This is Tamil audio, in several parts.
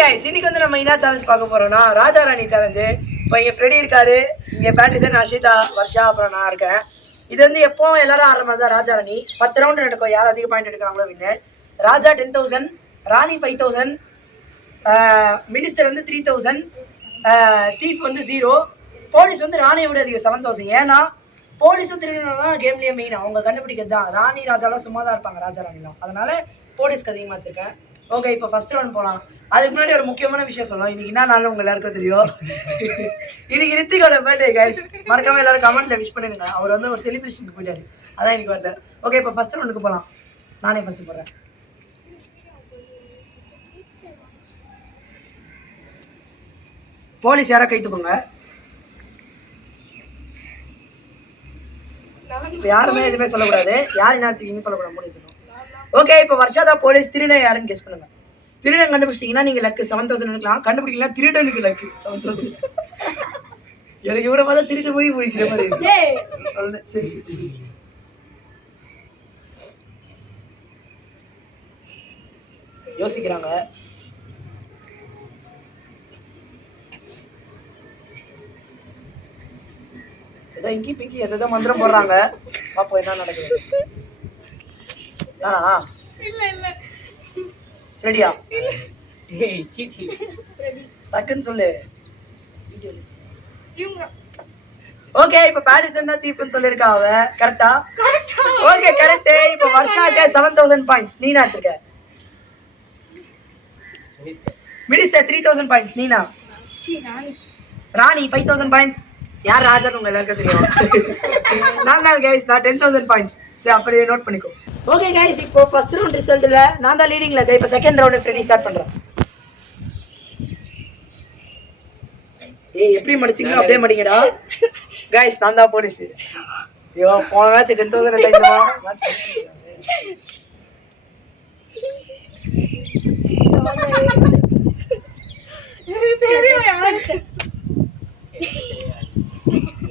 கைஸ், இன்னைக்கு வந்து நம்ம என்ன சேலஞ்ச் பார்க்க போறோம்னா ராஜா ராணி சேலஞ்சு. இப்போ இங்கே ஃப்ரெடி இருக்காரு, இங்கே பேட்ரிசன், அஷிதா, வர்ஷா, அப்புறம் நான் இருக்கேன். இது வந்து எப்போ எல்லாரும் ஆடுற மாதிரி தான். ராஜா ராணி 10 ரவுண்டு நடக்கும். யார் அதிக பாயிண்ட் எடுக்கிறாங்களோ வின்னு. ராஜா 10,000, ராணி 5,000, மினிஸ்டர் வந்து 3,000, தீஃப் வந்து 0, போலீஸ் வந்து ராணியை விட அதிகம் 7,000. ஏன்னா போலீஸும் திருடணும் தான் கேம்லேயே மெயின். அவங்க கண்டுபிடிக்கிறது தான். ராணி ராஜாலாம் சும்மா தான் இருப்பாங்க, ராஜா ராணிலாம். அதனால போலீஸ்க்கு அதிகமாக வச்சிருக்கேன். ஓகே, இப்போ ஃபர்ஸ்ட் ரவுண்ட் போகலாம். அதுக்கு முன்னாடி ஒரு முக்கியமான விஷயம் சொல்லலாம். இன்னைக்கு என்ன நாளும் உங்க எல்லாருக்கும் தெரியும். இன்னைக்கு ரித்திகோட பர்த்டே கைஸ். மறக்காம எல்லாரும் கமெண்ட்ல விஷ் பண்ணிருங்க. அவர் வந்து ஒரு செலிப்ரேஷனுக்கு போயிட்டாரு, அதான் இன்னைக்கு வரல. ஓகே, இப்போ ஃபர்ஸ்ட் ரவுண்டுக்கு போகலாம். நானே ஃபர்ஸ்ட் போடுறேன். போலீஸ் யாரா கை தூக்குங்க. இப்போ யாருமே எதுவுமே சொல்லக்கூடாது. யார் என்ன சொல்லக்கூடாது, போலீஸ் சொல்லணும். ஓகே, இப்போ வர்ஷாதா போலீஸ். திருடன் யாருன்னு கெஸ் பண்ணுங்க. திருடன் கண்டுபிடிச்சிங்கன்னா நீங்க லக்கு 7,000 எடுக்கலாம். கண்டுபிடிக்கலாம் திருடனுக்கு லக்கு 7,000. எனக்கு இவரை பார்த்தா திருட்டு போய் முடிக்கிற மாதிரி சொல்ல. சரி, யோசிக்கிறாங்க. ஏதோ இங்கி பிங்கி எதோ மந்திரம் போடுறாங்க. பாப்போம் என்ன நடக்குது. ரெடியா? டக்குன்னு சொல்லு. ஓகே, இப்போ பேரிசன் தான் தீஃப்னு சொல்லியிருக்கா அவ. கரெக்டா? Okay, correct. இப்போ வர்ஷாக்கு 7,000 பாயிண்ட்ஸ். நீனா எடுத்துக்க. Minister 3,000 points. நீனா? ராணி 5,000 பாயிண்ட்ஸ். யார் ராஜான்னு உங்க எல்லாருக்கும் தெரியும். நான் தான் கைஸ், நான் 10,000 பாயிண்ட்ஸ். சரி, அப்படியே நோட் பண்ணிக்கோ. ஓகே கைஸ், இப்போ ஃபர்ஸ்ட் ரவுண்ட் ரிசல்ட்ல நான் தான் லீடிங்ல இருக்கேன். இப்போ செகண்ட் ரவுண்ட் ஃப்ரெடி ஸ்டார்ட் பண்றேன். ஏய், எப்படி மடிச்சீங்களோ அப்படியே மடிங்கடா கைஸ். நான் தான் போலீஸ். ஐயோ, போன மேட்ச் 10,000 எடுத்தீங்களா?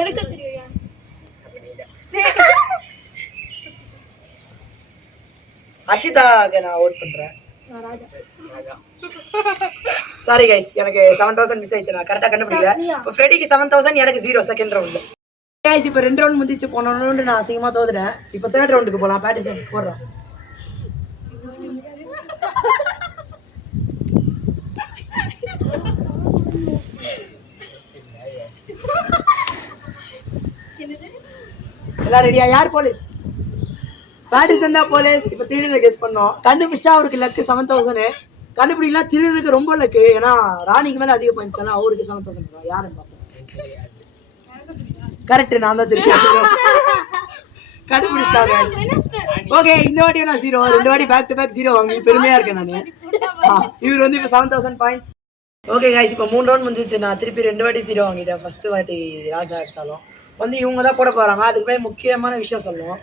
எனக்கு தெரியும். அஷிதாக்கு நான் ஓட் பண்றேன். சாரி கைஸ், எனக்கு 7,000 மிஸ் ஆயிடுச்சு. நான் கரெக்டா கண்டுபிடிக்கல. இப்போ ஃப்ரெடிக்கு 7,000, எனக்கு 0 செகண்ட் ரவுண்ட்ல. கைஸ், இப்போ 2 ரவுண்ட் முடிச்சு. போன ரவுண்டு நான் அசிங்கமா தோத்துறேன். இப்போ தேர்ட் ரவுண்டுக்கு போலாம். பேட்டிசன் போடுறேன். எல்லாம் ரெடியா? யார் போலீஸ்? பேட்டிசன் தான் போலீஸ். இப்போ திருடனை கெஸ் பண்ணோம். கண்டுபிடிச்சா அவருக்கு லக்கு 7,000. கண்டுபிடிக்கலாம் திருடனுக்கு ரொம்ப லக்கு. ஏன்னா ராணிக்கு மேல அதிக பாயிண்ட்ஸ் எல்லாம் அவருக்கு 7,000. யாருன்னு பார்த்தோம். கரெக்ட், நான் தான் திருச்சி கண்டுபிடிச்சாங்க. ஓகே, இந்த வாட்டியும் நான் 0. 2 வாட்டி பேக் டு பேக் 0 வாங்கி பெருமையா இருக்கேன் நான். இவர் வந்து இப்போ 7,000 பாயிண்ட்ஸ். ஓகே கைஸ், இப்போ 3 ரவுண்ட் முடிஞ்சிச்சு. நான் திருப்பி 2 வாட்டி 0 வாங்கிட்டேன். ஃபர்ஸ்ட் வாட்டி ராஜா எடுத்தாலும் வந்து இவங்க தான் போட போறாங்க. அதுக்கு போய் முக்கியமான விஷயம் சொல்லணும்.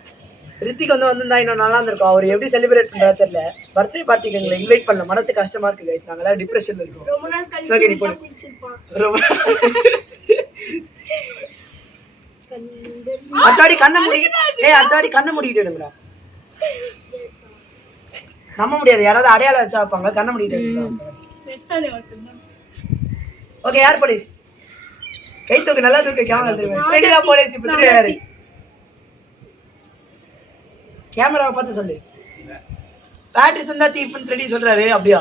ரித்திக் வந்து வந்திருந்தா இன்னும் நல்லா இருந்திருக்கும். அவர் எப்படி செலிப்ரேட் பண்றா தெரியல. பர்த்டே பார்ட்டிக்கு எங்களை இன்வைட் பண்ணல. மனசு கஷ்டமா இருக்கு கைஸ். நாங்களாம் டிப்ரெஷன்ல இருக்கோம். ஓகே, நீ போடு. அத்தாடி கண்ணை மூடிக்கிட்டு. ஏய், அத்தாடி கண்ணை மூடிக்கிட்டு எடுங்கடா. நம்ப முடியாது. யாராவது அடையாளம் வச்சா வைப்பாங்க. கண்ணை மூடிக்கிட்டு. ஓகே, யார் போலீஸ்? கை தூக்கு, நல்லா தூக்கு. கேமரா தெரியும். ஃப்ரெடி தான் போலீஸ். இப்போ திருட யாரு? கேமராவை பார்த்து சொல்லு. பேட்ரிசன் தான் தீஃப்னு ஃப்ரெடி சொல்றாரு. அப்படியா?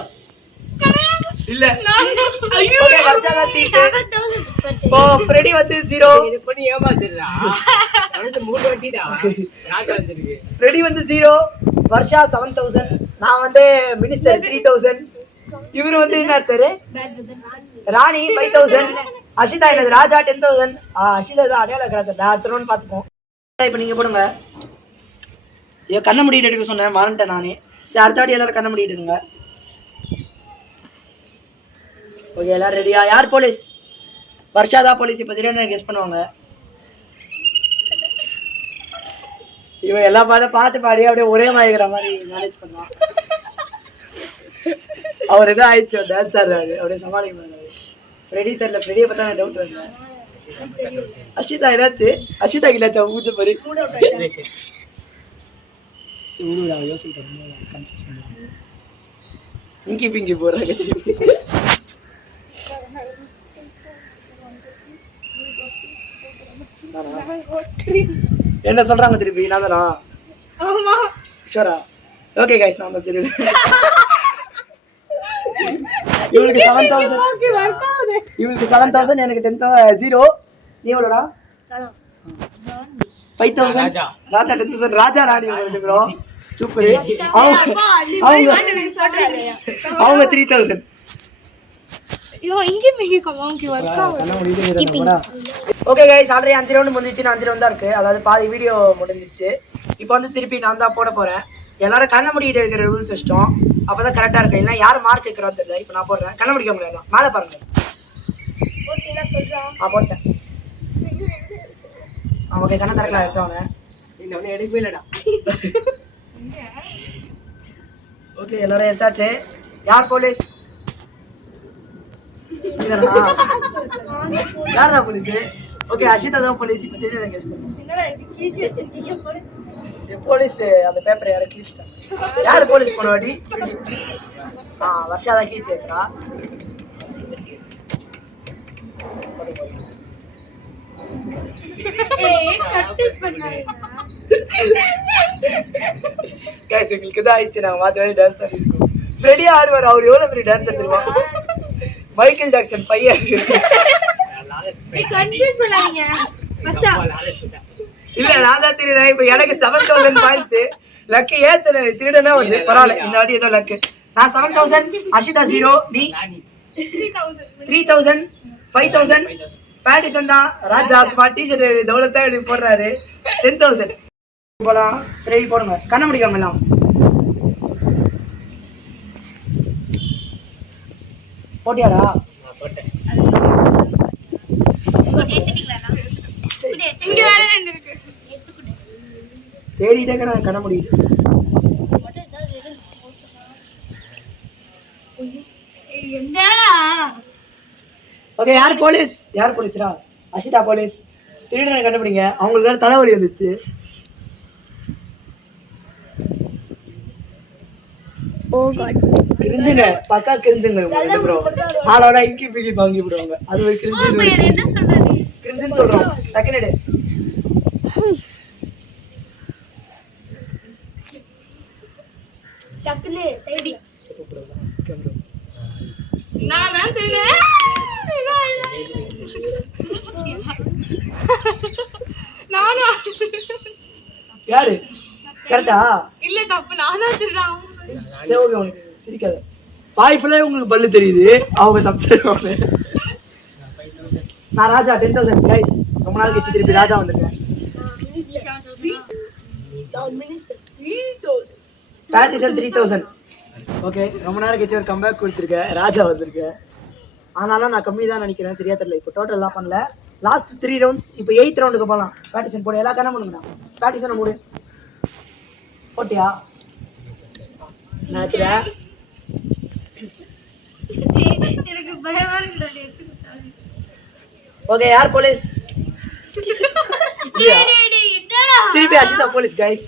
இல்ல. ஓகே, வர்ஷா தான் தீஃப். இப்போ ஃப்ரெடி வந்து 0. பண்ணி ஏமாத்திடுறா. அவனுக்கு 3 வாட்டி தான் ராஜா வந்திருக்கு. ஃப்ரெடி வந்து 0, வர்ஷா 7,000, நான் வந்து மினிஸ்டர் 3,000. இவரு வந்து என்ன எடுத்தாரு? ராணி 5,000, அஷிதா என்னது ராஜா 10,000. அஷிதா தான் அடையாள கிடத்த. அடுத்த ரவுண்ட் பார்த்துப்போம். இப்போ நீங்க போடுங்க. ஐயோ, கண்ணை முடிட்டு எடுக்க சொன்னேன், மறந்துட்டேன் நானே. சரி, அடுத்த வாட்டி எல்லாரும் கண்ணை முடிட்டு எடுங்க. ஓகே, எல்லாரும் ரெடியா? யார் போலீஸ்? வர்ஷா தான் போலீஸ். இப்போ திடீர்னு கெஸ் பண்ணுவாங்க. இவன் எல்லா பாட்டு பாடி அப்படியே ஒரே மாதிரிங்கிற மாதிரி மேனேஜ் பண்ணுவான். அவர் எதோ ஆயிடுச்சு, டான்ஸ் ஆடுறாரு, அப்படியே சமாளிக்க மாட்டாரு. ஃப்ரெடி தெரியல. ஃப்ரெடியை பார்த்தா நான் டவுட் வரல. அஷிதா என்னாச்சு? அஷிதா இல்லாச்சா? ஊஞ்ச பாரு. சரி, யோசிக்கிட்டேன். கன்ஃபியூஸ் பண்ணுறேன். இங்கி பிங்கி போகிறாங்க. என்ன சொல்றாங்க திருப்பி நான் தானா ஆமா ஷூரா ஓகே கைஸ் நான் தான் திருப்பி இவனுக்கு 7000 ஓகே வர்க் ஆகுது இவனுக்கு 7000 எனக்கு 0 நீ எவ்வளோடா 5000 ராஜா. ராஜா 10000 ராஜா ராணி ப்ரோ சூப்பர் அவங்க 3000 ஐயோ இங்க மிகிக்கும் ஓகே வர்க் ஆகுது ஓகே கைஸ் ஆல்ரெடி 5 ரவுண்ட் முடிஞ்சிச்சு 5 ரவுண்ட் தான் இருக்கு அதாவது பாதி வீடியோ முடிஞ்சிச்சு இப்போ வந்து திருப்பி நான் தான் போட போறேன் எல்லாரும் கண்ண மூடிட்டு இருக்கிற ரூல்ஸ் சிஸ்டம் அப்பதான் கரெக்டா இருக்கு இல்லைன்னா யார் மார்க் இருக்கிறோம் தெரியல இப்போ நான் போடுறேன் கண்ண முடிக்க முடியாது மேலே பாருங்க ஓகே நான் சொல்றேன் போட்டேன் ஓகே கண்ண திறக்கலாம் எடுத்தவங்க இந்த ஒண்ணு எடுக்கவே இல்லடா ஓகே எல்லாரும் எடுத்தாச்சு யார் போலீஸ் யாரா போலீஸ் ஓகே அஷிதா தான் போலீஸ் இப்போ தெரியும் கேஸ் பண்ணுங்க என்னடா இது கீச்சு வச்சிருக்கீங்க போலீஸ் போலீஸ் அந்த பேப்பரை யாரும் கிழிச்சிட்டாங்க யார் போலீஸ் பண்ணுவாடி வருஷா தான் கீழ்ச்சி இருக்கா ஏய் கட்பிஸ் பண்ணாதீங்க கைஸ் உங்களுக்கு தான் ஆயிடுச்சு நாங்கள் மாற்றி மாதிரி டான்ஸ் பண்ணிருக்கோம் ஃப்ரெடி ஆடுவார் அவர் எவ்வளோ பெரிய டான்ஸ் தெரியுமா மைக்கேல் ஜாக்சன் பையன் ஏய் கட்பிஸ் பண்ணாதீங்க மச்சா இல்ல நான் தான் திருடேன் இப்போ எனக்கு 7000 பாயிண்ட்ஸ் லக்கு ஏத்தன திருடனா வருது பரவாயில்ல இந்த வாட்டி ஏதோ லக்கு நான் 7000 அஷிதா 0 நீ 3000 5000 பேட்டிசன் தான் ராஜா ஸ்மார்ட் டீச்சர் தௌலத்தா எழுதி போடுறாரு 10000 போலாம் சரி போடுங்க கண்ண முடிக்காம எல்லாம் போட்டியாடா இங்க வேற ரெண்டு இருக்கு தேடிட்டே நான் கண்ண முடியுது என்னடா ஓகே யார் போலீஸ்ரா அஷிதா போலீஸ் திருடனை கண்டுபிடிங்க அவங்களுக்கு வேற தலைவலி வந்துச்சு ஓ காட் கிரிஞ்சுங்க பக்கா கிரிஞ்சுங்க உங்களுக்கு ப்ரோ ஆளோட இங்கி பிங்கி வாங்கி விடுவாங்க அது ஒரு கிரிஞ்சு என்ன சொல்ற நீ கிரிஞ்சுன்னு சொல்றோம் டக்குனு டக்குனு தேடி நான் தான் தேடு நானா யாரு கரெக்டா இல்ல தப்பு நான் தான் திருடான் சரி ஓகே உனக்கு சிரிக்காத பாய் ஃபுல்லாக உங்களுக்கு பல்லு தெரியுது அவங்க தப்பு செய்வாங்க நான் ராஜா 10000 கைஸ் ரொம்ப நாள் கழிச்சு திருப்பி ராஜா வந்திருக்கேன் பேட்டிசன் 3000 ஓகே ரொம்ப நேரம் கழிச்சு ஒரு கம்பேக் கொடுத்துருக்கேன் ராஜா வந்திருக்கேன் ஆனாலும் நான் கம்மி தான் நினைக்கிறேன் சரியா தெரியல இப்போ டோட்டல்லாம் பண்ணல லாஸ்ட் 3 ரவுண்ட்ஸ் இப்போ 8th ரவுண்டுக்கு போகலாம் பேட்டிசன் போட எல்லா கண்ணம் பண்ணுங்கண்ணா பேட்டிசனை மூடு போட்டியா நான் எடுத்துறேன் எனக்கு பயமா இருக்கு ஓகே யார் போலீஸ் என்னடா திருப்பி அஷிதா போலீஸ் கைஸ்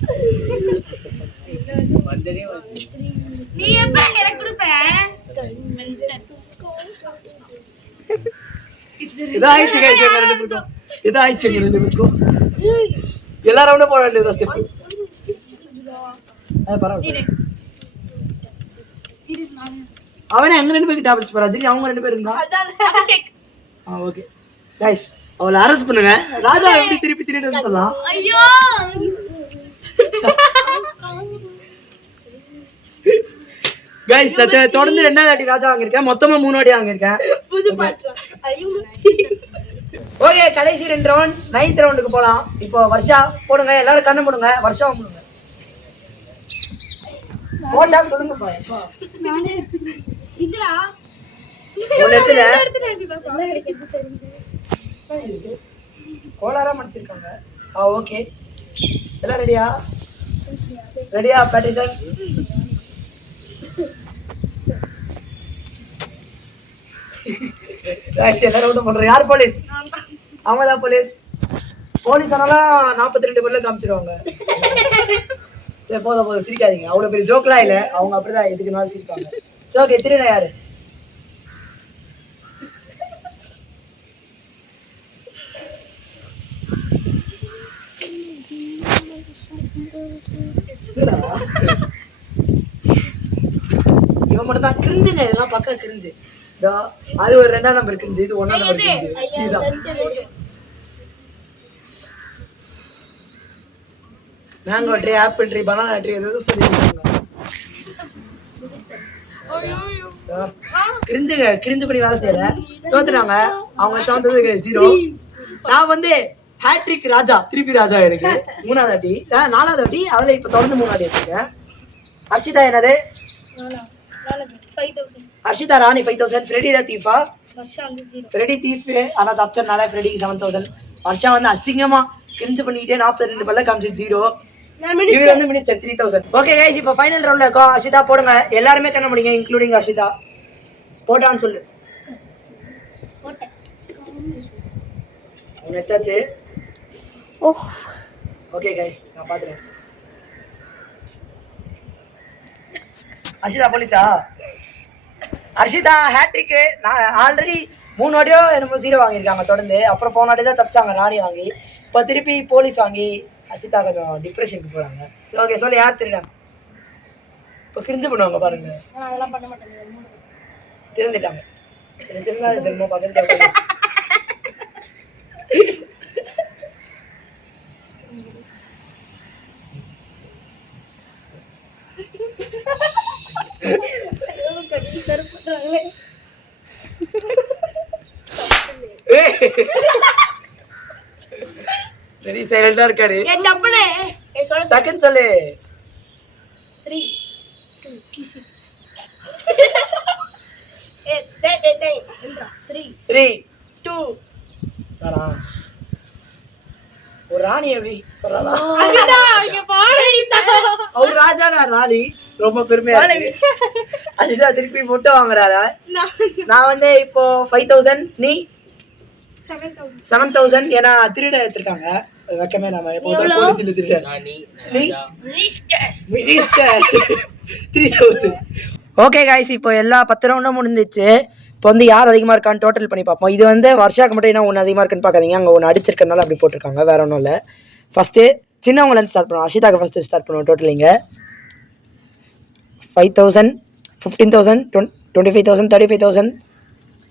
வந்ததே வந்து நீ எப்ப எனக்கு கொடுப்ப இதாயிடுச்சு கைஸ் ரெண்டு பேருக்கும் இதாயிடுச்சு ரெண்டு பேருக்கும் எல்லா ரவுண்டும் போட வேண்டியது ஸ்டெப் பரவாயில்ல அவனே அங்க ரெண்டு பேருக்கு டேப்லெட்ஸ் போறா திடீர்னு அவங்க ரெண்டு பேரும் இருந்தா அபிஷேக் ஓகே கைஸ் அவளை அரெஸ்ட் பண்ணுங்க ராஜா எப்படி திருப்பி திருட்டு சொல்லலாம் ஐயோ கைஸ் தொடர்ந்து 2வது வாட்டி ராஜா வாங்கியிருக்கேன் மொத்தமா 3 வாட்டி வாங்கியிருக்கேன் புது பாட்டு ஓகே கடைசி 2 ரவுண்ட் 9th ரவுண்டுக்கு போலாம் இப்போ வருஷா போடுங்க எல்லாரும் கண்ணு போடுங்க வருஷா போடுங்க போட்டா சொல்லுங்கப்பா நானே இதுடா ஒன்னு எடுத்துறேன் எடுத்துட்டேன் கோளாரா மடிச்சிருக்காங்க ஓகே எல்லாம் ரெடியா பேட்டிசன் எல்லாரும் பண்றோம் யார் போலீஸ் அவங்க தான் போலீஸ் ஆனாலும் 42 பேர்ல காமிச்சிருவாங்க சரி போதும் சிரிக்காதீங்க அவ்வளோ பெரிய ஜோக்லாம் இல்லை அவங்க அப்படிதான் எதுக்குனாலும் சிரிப்பாங்க சரி ஓகே திருட யாரு இவன் மட்டும் தான் கிரிஞ்சுங்க, இதெல்லாம் பக்கம் கிரிஞ்சு. இதோ அது ஒரு 2ஆம் நம்பர் கிரிஞ்சு, இது 1ஆம் நம்பர் கிரிஞ்சு. இதுதான் mango tree, apple tree, banana tree எதுவும் சொல்லியிருக்காங்க. கிரிஞ்சுங்க, கிரிஞ்சு பண்ணி வேலை செய்யல, தோத்துட்டாங்க. அவங்க தோத்தது 0. நான் வந்து ஹேட்ரிக் ராஜா, திருப்பி ராஜா. எனக்கு 3ஆவது வாட்டி, 4ஆவது வாட்டி, அதில் இப்போ தொடர்ந்து 3 வாட்டி எடுத்துருக்கேன். ஹர்ஷிதா என்னது? ஹர்ஷிதா ராணி 5000. ஃப்ரெடி தீஃபா? ஃப்ரெடி தீஃப், ஆனால் தப்சர்னால ஃப்ரெடிக்கு 7000. ஹர்ஷா வந்து அசிங்கமா கிரிஞ்சு பண்ணிக்கிட்டே 42 பல்ல காமிச்சு 0. இவர் வந்து மினிஸ்டர் 3000. ஓகே கைஸ், இப்போ ஃபைனல் ரவுண்ட்ல இருக்கோம். ஹர்ஷிதா போடுங்க, எல்லாருமே கண்ண முடியுங்க, இன்க்ளூடிங் ஹர்ஷிதா. போட்டான்னு சொல்லு. உன் எத்தாச்சு? ஓகே கைஸ், நான் பாத்துறேன். ஹர்ஷிதா போலீஸா? ஹர்ஷிதா ஹேட்ரிக்கு. நான் ஆல்ரெடி 3 வாட்டியோ என்னமோ 0 வாங்கியிருக்காங்க தொடர்ந்து. அப்புறம் போன வாட்டி தான் தப்பிச்சாங்க ராணி வாங்கி. இப்போ திருப்பி போலீஸ் வாங்கி ஹர்ஷிதா கொஞ்சம் டிப்ரெஷனுக்கு போகிறாங்க. சரி ஓகே, சொல்லி யார் திருடா? இப்போ கிரிஞ்சு பண்ணுவாங்க பாருங்க. திருந்துட்டாங்க. திருந்தாது திரும்ப பக்கத்துல. ரெடி சைலண்டா இருக்காரு. செகண்ட் சொல்லு. 3 2 ஒரு ராணி எப்படி சொல்லலாம்? அவர் ராஜா, நான் ராணி. ரொம்ப பெருமையா இருக்கு. அஜிதா திருப்பி முட்டை வாங்குறாரா? நான் வந்து இப்போ 5000, நீ 7000. ஏன்னா திருட எடுத்திருக்காங்க, வைக்கமே. நம்ம போலீஸ்ல திருட நீ 3000. ஓகே கைஸ், இப்போ எல்லா 10 ரவுண்டும் முடிஞ்சிச்சு. இப்போ வந்து யார் அதிகமாக இருக்கான்னு டோட்டல் பண்ணி பார்ப்போம். இது வந்து வருஷாக்கு மட்டும் என்ன ஒன்று அதிகமாக இருக்குன்னு பார்க்காதீங்க, அங்கே ஒன்று அடிச்சிருக்கனால அப்படி போட்டிருக்காங்க, வேற ஒன்றும் இல்லை. ஃபஸ்ட்டு சின்னவங்கலேருந்து ஸ்டார்ட் பண்ணுவோம். ஹர்ஷிதாக்கு ஃபஸ்ட்டு ஸ்டார்ட் பண்ணுவோம். டோட்டலிங்க 5000, 15000, 25000, 35000,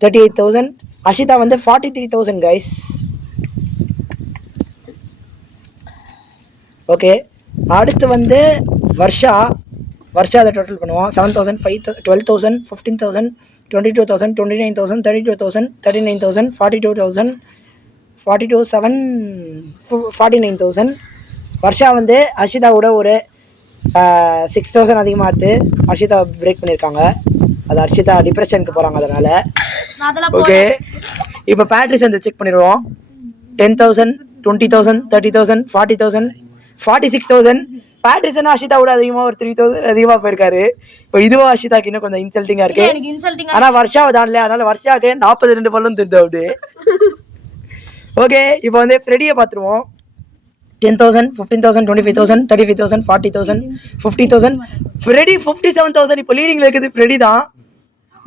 38000. ஹர்ஷிதா வந்து 43000 கைஸ். ஓகே, அடுத்து வந்து வர்ஷா அதை டோட்டல் பண்ணுவோம். 7000, 12000, 15000, 22,000, 29,000, 32,000, 39,000, 42,000, 42,700, 49,000. வர்ஷா வந்து ஹர்ஷிதாவோட ஒரு 6,000 அதிகமாக எடுத்து ஹர்ஷிதா பிரேக் பண்ணியிருக்காங்க. அது ஹர்ஷிதா டிப்ரெஷனுக்கு போகிறாங்க அதனால். ஓகே, இப்போ பேட்ரிஸ் வந்து செக் பண்ணிடுவோம். 10,000, 20,000, 30,000, 40,000, 46,000. பேட்ரிசன் ஹர்ஷிதாவோட அதிகமாக ஒரு 3,000 அதிகமாக போயிருக்காரு. இப்போ இதுவும் ஹர்ஷிதாக்கு இன்னும் கொஞ்சம் இன்சல்ட்டிங்காக இருக்கு. ஆனால் வர்ஷாவை தானல, அதனால வர்ஷாவுக்கு 42 பல்லும் திருது அப்படி. ஓகே, இப்போ வந்து ஃப்ரெடியை பார்த்துருவோம். 10,000, 15,000, 25,000, 35,000, 40,000, 50,000. ஃப்ரெடி 57,000. இப்போ லீடிங்கில் இருக்குது ஃப்ரெடி தான்.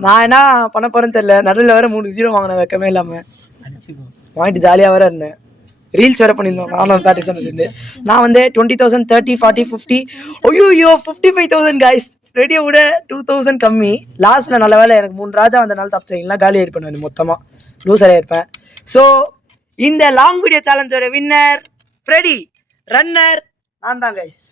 நான் என்ன பண்ண போகிறேன்னு தெரியல. நடுவில் வேறு 3 0 வாங்கினேன், வைக்கமே இல்லாமல். வாங்கிட்டு ஜாலியாக வேறு இருந்தேன். ரீல்ஸ் வேறு பண்ணியிருந்தோம் நானும் பேட்டிசன் சேர்ந்து. நான் வந்து 20,000, 30, 40, 50. ஐயோ 55,000 கைஸ். ஃப்ரெடியை விட 2,000 கம்மி. லாஸ்ட்டில் நல்ல வேலை எனக்கு 3 ராஜா வந்தனால தப்பிச்சிங்களா, காலி ஆயிருப்பேன் நான் மொத்தமாக, லூசராக இருப்பேன். ஸோ இந்த லாங் வீடியோ சேலஞ்சோட வின்னர் ஃப்ரெடி, ரன்னர் நான் தான் கைஸ்.